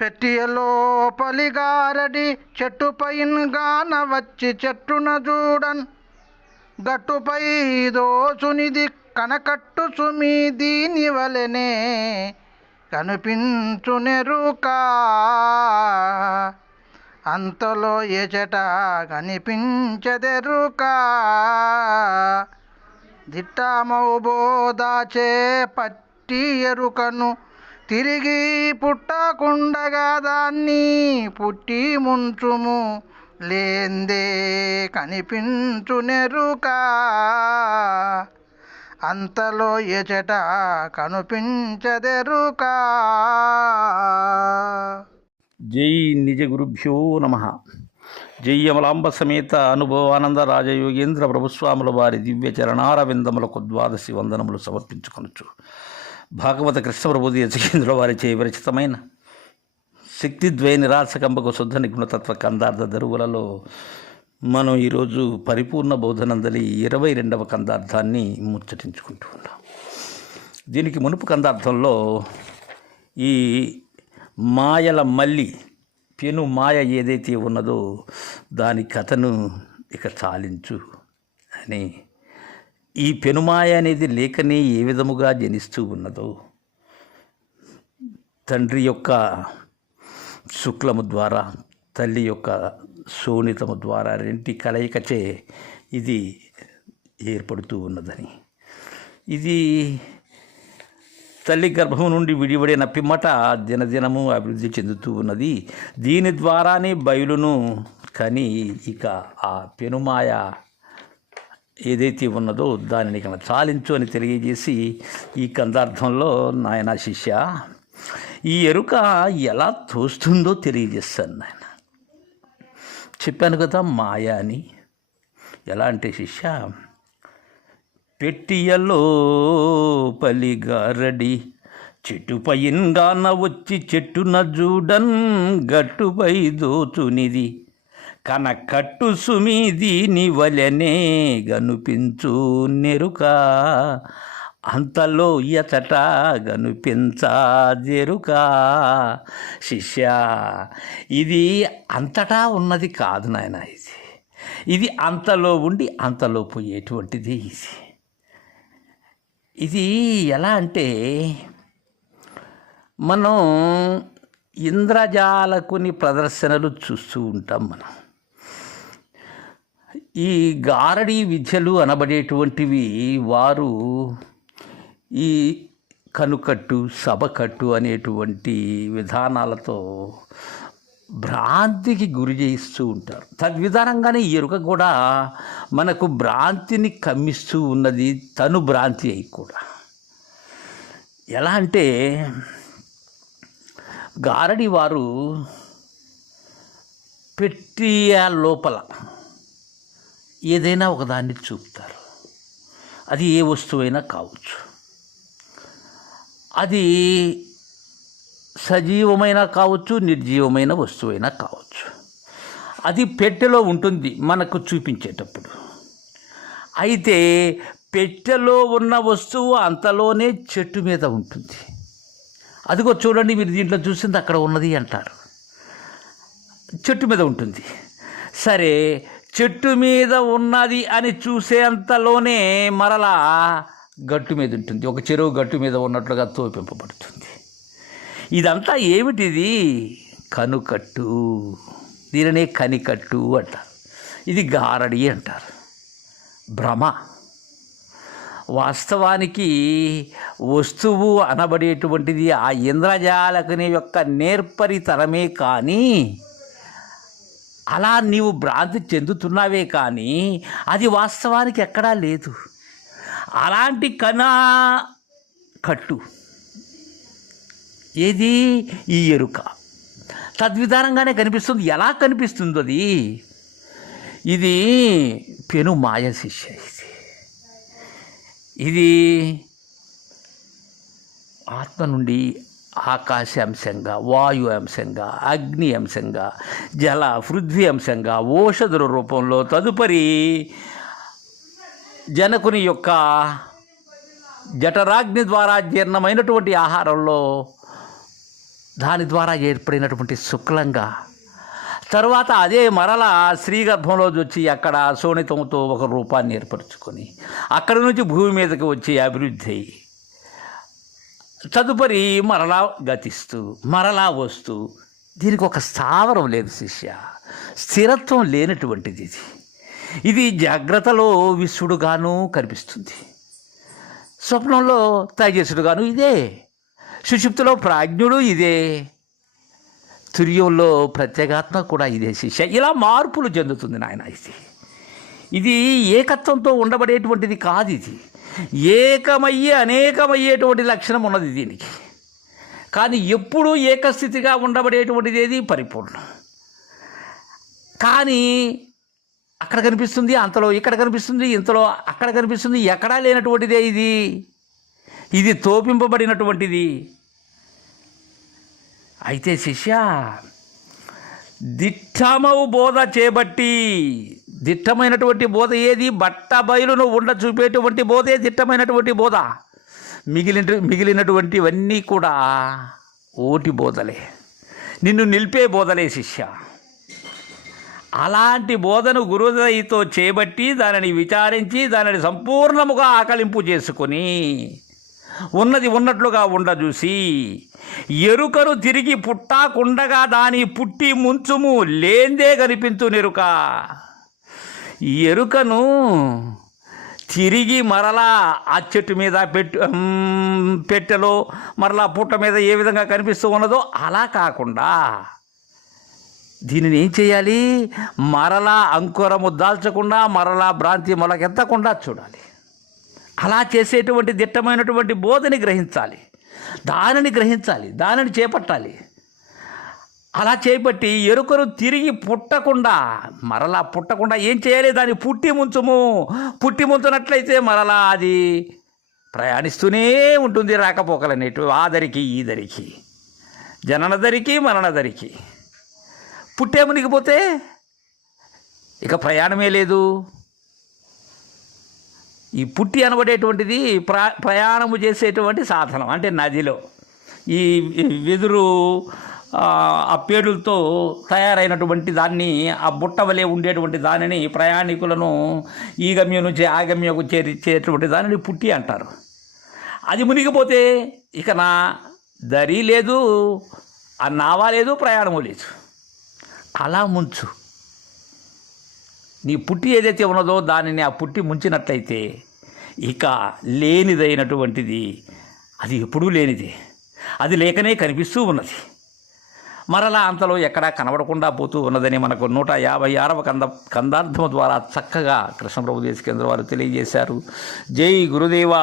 పెట్టియలో పలిగారడి చెట్టు పైన వచ్చి చెట్టున చూడన్. గట్టుపై దోచునిది కనకట్టు సుమి దీని వలనే కనిపించునెరుకా అంతలో ఎచట కనిపించదెరుకా. దిట్టమౌబోదాచే పట్టి ఎరుకను తిరిగి పుట్టకుండగా దాన్ని పుట్టి ముంచుము. లేందే కనిపించునెరుకా అంతలో ఎచట కనిపించదెరుక. జై నిజ గురుభ్యో నమ. జై అమలాంబ సమేత అనుభవానంద రాజయోగేంద్ర ప్రభుస్వాముల వారి దివ్య చరణారవిందములకు ద్వాదశి వందనములు సమర్పించుకొనొచ్చు భాగవత కృష్ణప్రభుది యచకేంద్రుల వారి చే విరచితమైన శక్తిద్వయ నిరాశకంబకు శుద్ధ నిగుణతత్వ కందార్థ దరువులలో మనం ఈరోజు పరిపూర్ణ బోధనందలి ఇరవై రెండవ కందార్థాన్ని ముచ్చటించుకుంటూ ఉన్నాం. దీనికి మునుపు కందార్థంలో ఈ మాయల మల్లి పెను మాయ ఏదైతే ఉన్నదో దాని కథను ఇక చాలించు అని ఈ పెనుమాయ అనేది లేకనే ఏ విధముగా జనిస్తూ ఉన్నదో తండ్రి యొక్క శుక్లము ద్వారా తల్లి యొక్క శోణితము ద్వారా రెంటి కలయికచే ఇది ఏర్పడుతూ ఉన్నదని. ఇది తల్లి గర్భం నుండి విడివడిన పిమ్మట దినదినము అభివృద్ధి చెందుతూ ఉన్నది. దీని ద్వారానే బయలును కానీ ఇక ఆ పెనుమాయ ఏదైతే ఉన్నదో దానిని కన్నా చాలించు అని తెలియజేసి ఈ కందార్థంలో నాయన శిష్య ఈ ఎరుక ఎలా తోస్తుందో తెలియజేస్తాను నాయన. చెప్పాను కదా మాయ అని ఎలా అంటే శిష్య పెట్టియలో పలిగారడి చెట్టుపైన్గాన వచ్చి చెట్టున చూడన్ గట్టుపై దోచునిది. కనకట్టు సుమీది వలెనే గనుపించు నెరుక. అంతలో ఎచట గనుపించదెరుక శిష్య ఇది అంతటా ఉన్నది కాదు నాయన ఇది. ఇది అంతలో ఉండి అంతలో పోయేటువంటిది ఇది. ఇది ఎలా అంటే మనం ఇంద్రజాలకుని ప్రదర్శనలు చూస్తూ ఉంటాం మనం. ఈ గారడీ విద్యలు అనబడేటువంటివి వారు ఈ కనుకట్టు సభకట్టు అనేటువంటి విధానాలతో భ్రాంతికి గురి చేయిస్తూ ఉంటారు. తద్విధానంగానే ఈ ఎరుక కూడా మనకు భ్రాంతిని కమ్మిస్తూ ఉన్నది తను భ్రాంతి అయి కూడా. ఎలా అంటే గారడి వారు పెట్టియ లోపల ఏదైనా ఒకదాన్ని చూపుతారు. అది ఏ వస్తువైనా కావచ్చు. అది సజీవమైన కావచ్చు నిర్జీవమైన వస్తువైనా కావచ్చు. అది పెట్టెలో ఉంటుంది మనకు చూపించేటప్పుడు. అయితే పెట్టెలో ఉన్న వస్తువు అంతలోనే చెట్టు మీద ఉంటుంది. అదిగో చూడండి మీరు దీంట్లో చూసింది అక్కడ ఉన్నది అంటారు. చెట్టు మీద ఉంటుంది. సరే చెట్టు మీద ఉన్నది అని చూసేంతలోనే మరలా గట్టు మీద ఉంటుంది. ఒక చెరువు గట్టు మీద ఉన్నట్లుగా తోపింపబడుతుంది. ఇదంతా ఏమిటిది? కనుకట్టు. దీనినే కనికట్టు అంటారు. ఇది గారడి అంటారు. భ్రమ. వాస్తవానికి వస్తువు అనబడేటువంటిది ఆ ఇంద్రజాలకుని యొక్క నేర్పరితనమే కానీ అలా నీవు భ్రాంతి చెందుతున్నావే కానీ అది వాస్తవానికి ఎక్కడా లేదు. అలాంటి కణా కట్టు. ఏది? ఈ ఎరుక. తద్విధానంగానే కనిపిస్తుంది. ఎలా కనిపిస్తుంది అది? ఇది పెను మాయ శిష్య ఇది. ఇది ఆత్మ నుండి ఆకాశ అంశంగా వాయు అంశంగా అగ్ని అంశంగా జల పృథ్వీ అంశంగా ఓషధుల రూపంలో తదుపరి జనకుని యొక్క జఠరాగ్ని ద్వారా జీర్ణమైనటువంటి ఆహారంలో దాని ద్వారా ఏర్పడినటువంటి శుక్లంగా. తర్వాత అదే మరలా శ్రీగర్భంలో వచ్చి అక్కడ శోణితంతో ఒక రూపాన్ని ఏర్పరచుకొని అక్కడి నుంచి భూమి మీదకి వచ్చి అభివృద్ధి అయ్యి తదుపరి మరలా గతిస్తూ మరలా వస్తూ దీనికి ఒక స్థావరం లేదు శిష్య. స్థిరత్వం లేనటువంటిది ఇది. ఇది జాగ్రత్తలో విశ్వడుగాను కనిపిస్తుంది. స్వప్నంలో తేజస్సుడుగాను ఇదే. సుషుప్తిలో ప్రాజ్ఞుడు ఇదే. తుర్యంలో ప్రత్యేగాత్మ కూడా ఇదే శిష్య. ఇలా మార్పులు చెందుతుంది నాయన ఇది. ఇది ఏకత్వంతో ఉండబడేటువంటిది కాదు ఇది. ఏకమయ్యే అనేకమయ్యేటువంటి లక్షణం ఉన్నది దీనికి. కానీ ఎప్పుడూ ఏకస్థితిగా ఉండబడేటువంటిది ఏది? పరిపూర్ణం. కానీ అక్కడ కనిపిస్తుంది అంతలో ఇక్కడ కనిపిస్తుంది ఇంతలో అక్కడ కనిపిస్తుంది ఎక్కడా లేనటువంటిదే ఇది. ఇది తోపింపబడినటువంటిది. అయితే శిష్య దిట్టమవు బోధ చేపట్టి దిట్టమైనటువంటి బోధ ఏది? బట్ట బయలును ఉండ చూపేటువంటి బోధే దిట్టమైనటువంటి బోధ. మిగిలిన మిగిలినటువంటివన్నీ కూడా ఓటి బోధలే. నిన్ను నిలిపే బోధలే శిష్య. అలాంటి బోధను గురుదయతో చేపట్టి దానిని విచారించి దానిని సంపూర్ణముగా ఆకలింపు చేసుకొని ఉన్నది ఉన్నట్లుగా ఉండజూసి ఎరుకను తిరిగి పుట్టాకుండగా దాని పుట్టి ముంచుము లేందే కనిపించు నెరుక ఎరుకను తిరిగి మరలా ఆ చెట్టు మీద పెట్టు పెట్టెలో మరలా పుట్ట మీద ఏ విధంగా కనిపిస్తూ ఉన్నదో అలా కాకుండా దీనిని ఏం చేయాలి? మరలా అంకురము దాల్చకుండా మరలా భ్రాంతి మొలకెత్తకుండా చూడాలి. అలా చేసేటువంటి దిట్టమైనటువంటి బోధని గ్రహించాలి. దానిని గ్రహించాలి. దానిని చేపట్టాలి. అలా చేపట్టి ఎరుకను తిరిగి పుట్టకుండా మరలా పుట్టకుండా ఏం చేయాలి? దాన్ని పుట్టి ముంచుము. పుట్టి ముంచునట్లయితే మరలా అది ప్రయాణిస్తూనే ఉంటుంది రాకపోకలనేటు ఆ దరికి ఈ దరికి. జనన దరికి మరణ దరికి. పుట్టే మునిగిపోతే ఇక ప్రయాణమే లేదు. ఈ పుట్టి అనబడేటువంటిది ప్ర ప్రయాణము చేసేటువంటి సాధనం అంటే నదిలో. ఈ వెదురు ఆ, ఆ పేరులతో తయారైనటువంటి దాన్ని ఆ బుట్ట వలె ఉండేటువంటి దానిని ప్రయాణికులను ఈ గమ్యం నుంచి ఆ గమ్యంకు చేర్చేటువంటి దానిని పుట్టి అంటారు. అది మునిగిపోతే ఇక నా దరి లేదు ఆ నావా లేదు ప్రయాణము లేదు. అలా ముంచు. నీ పుట్టి ఏదైతే ఉన్నదో దానిని ఆ పుట్టి ముంచినట్లయితే ఇక లేనిదైనటువంటిది అది ఎప్పుడూ లేనిది. అది లేకనే కనిపిస్తూ ఉన్నది. మరలా అంతలో ఎక్కడా కనబడకుండా పోతూ ఉన్నదని మనకు నూట యాభై ఆరవ కంద కందార్థము ద్వారా చక్కగా కృష్ణప్రభు దేశ కేంద్ర వారు తెలియజేశారు. జై గురుదేవా!